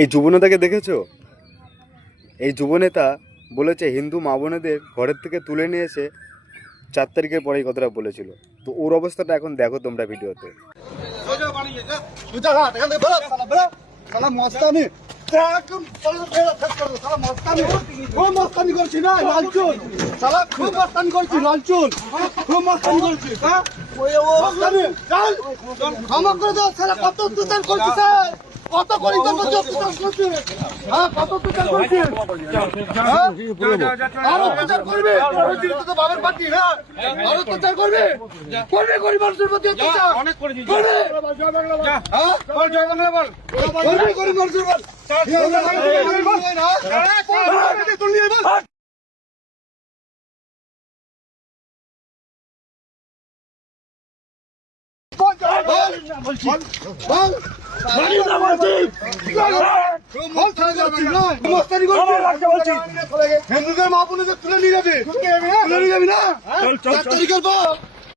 এই যুবনেতাকে দেখেছো? এই যুবনেতা বলেছে হিন্দু মা বোনেদের ঘরের থেকে তুলে নিয়ে এসে 4 তারিখের পরে এই কথাটা বলেছিল। তো ওর অবস্থাটা এখন দেখো তোমরা ভিডিওতে। কত করি কত অত্যাচার করছে আর অত্যাচার করবে তো বাবার পার্টি না আর অত্যাচার করবে করবে গরিব মানুষের প্রতি অত্যাচার অনেক করে দিচ্ছে জয় বাংলা বল বল জয় বাংলা বল করবে গরিব মানুষের বল হিন্দুদের মা বোনেদের তুলে নিয়ে যাবে না 4 তারিখের পর